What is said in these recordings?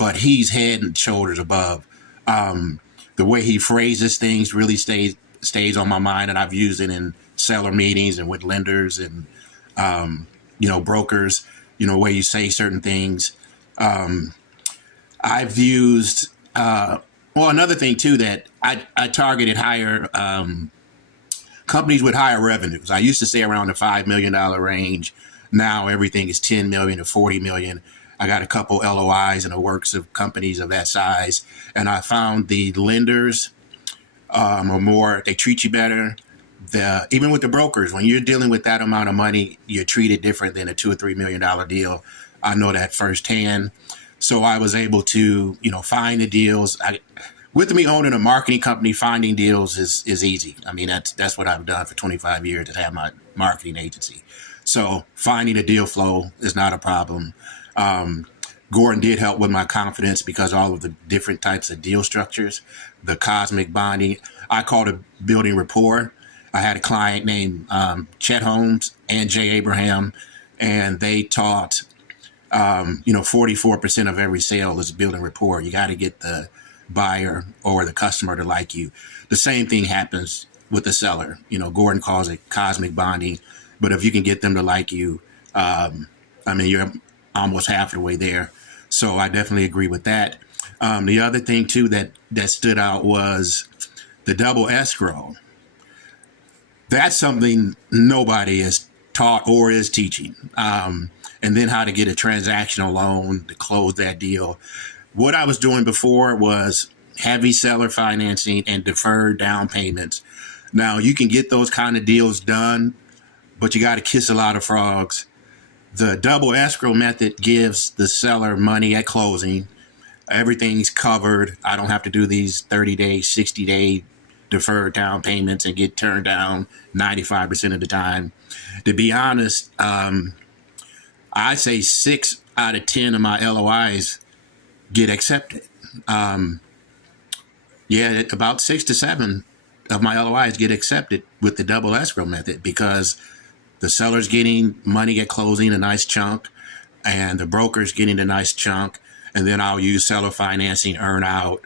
but he's head and shoulders above. The way he phrases things really stays on my mind, and I've used it in seller meetings and with lenders and brokers. Where you say certain things. I've used another thing too, that I targeted higher companies with higher revenues. I used to say around the $5 million range. Now everything is 10 million to 40 million. I got a couple LOIs in the works of companies of that size. And I found the lenders are more, they treat you better. Even with the brokers, when you're dealing with that amount of money, you're treated different than a $2 or $3 million deal. I know that firsthand. So I was able to, find the deals. With me owning a marketing company, finding deals is easy. I mean, that's what I've done for 25 years to have my marketing agency. So finding a deal flow is not a problem. Gordon did help with my confidence because all of the different types of deal structures, the cosmic bonding, I call it building rapport. I had a client named Chet Holmes and Jay Abraham, and they taught, 44% of every sale is building rapport. You got to get the buyer or the customer to like you. The same thing happens with the seller. Gordon calls it cosmic bonding, but if you can get them to like you, you're almost half the way there. So I definitely agree with that. The other thing too that stood out was the double escrow. That's something nobody is taught or is teaching. And then how to get a transactional loan to close that deal. What I was doing before was heavy seller financing and deferred down payments. Now you can get those kind of deals done, but you got to kiss a lot of frogs. The double escrow method gives the seller money at closing. Everything's covered. I don't have to do these 30-day, 60-day deferred down payments and get turned down 95% of the time. To be honest, I say 6 out of 10 of my LOIs get accepted. About 6 to 7 of my LOIs get accepted with the double escrow method because the seller's getting money at closing, a nice chunk, and the broker's getting a nice chunk. And then I'll use seller financing, earn out,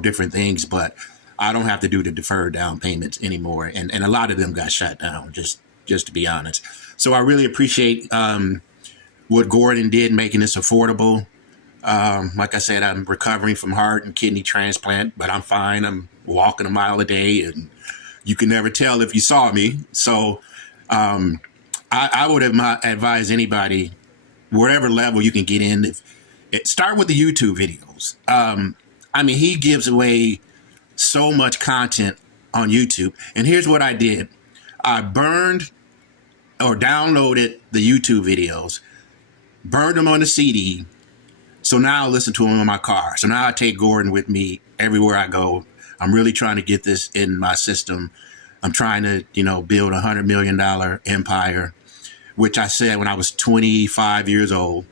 different things. But I don't have to do the deferred down payments anymore. And a lot of them got shut down, just to be honest. So I really appreciate what Gordon did, making this affordable. Like I said, I'm recovering from heart and kidney transplant, but I'm fine. I'm walking a mile a day, and you can never tell if you saw me. So I would advise anybody, wherever level you can get in, start with the YouTube videos. He gives away so much content on YouTube. And here's what I did. I burned or downloaded the YouTube videos, burned them on the CD. So now I listen to them in my car. So now I take Gordon with me everywhere I go. I'm really trying to get this in my system. I'm trying to, build $100 million empire, which I said when I was 25 years old.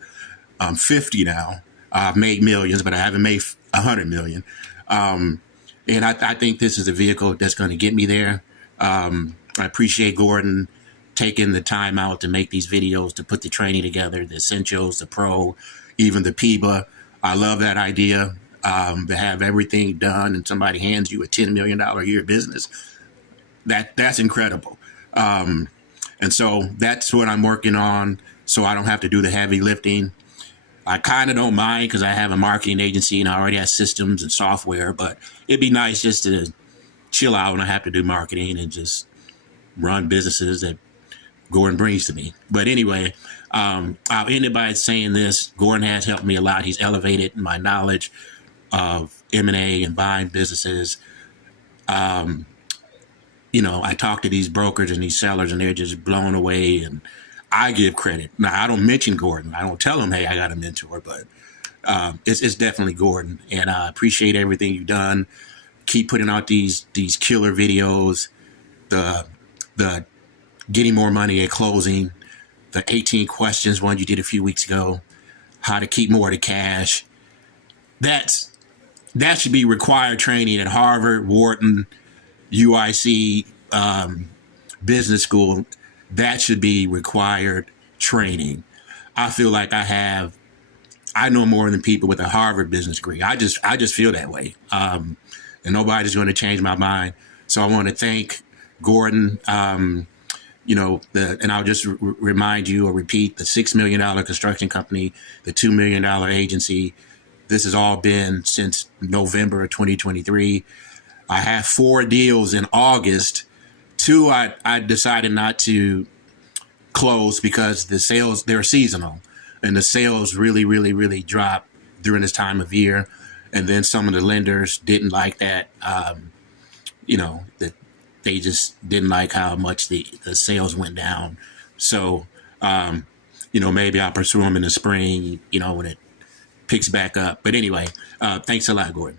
I'm 50 now. I've made millions, but I haven't made 100 million. And I think this is a vehicle that's going to get me there. I appreciate Gordon taking the time out to make these videos, to put the training together, the Essentials, the Pro, even the PIBA. I love that idea, to have everything done and somebody hands you a $10 million a year business. That's incredible. And so that's what I'm working on, so I don't have to do the heavy lifting. I kind of don't mind because I have a marketing agency and I already have systems and software, but it'd be nice just to chill out when I have to do marketing and just run businesses that Gordon brings to me. But anyway, I'll end it by saying this. Gordon has helped me a lot. He's elevated my knowledge of M&A and buying businesses. I talk to these brokers and these sellers and they're just blown away, and I give credit. Now, I don't mention Gordon. I don't tell him, hey, I got a mentor, but it's definitely Gordon. And I appreciate everything you've done. Keep putting out these killer videos, the getting more money at closing, the 18 questions one you did a few weeks ago, how to keep more to cash. That should be required training at Harvard, Wharton, UIC, business school. That should be required training. I feel like I have I know more than people with a Harvard business degree. I just feel that way. And nobody's going to change my mind. So I want to thank Gordon. And I'll just remind you or repeat the $6 million construction company, the $2 million agency. This has all been since November of 2023. I have 4 deals in August. 2 I decided not to close because the sales, they're seasonal, and the sales really drop during this time of year. And then some of the lenders didn't like that, that they just didn't like how much the sales went down. So, maybe I'll pursue them in the spring, when it picks back up. But anyway, thanks a lot, Gordon.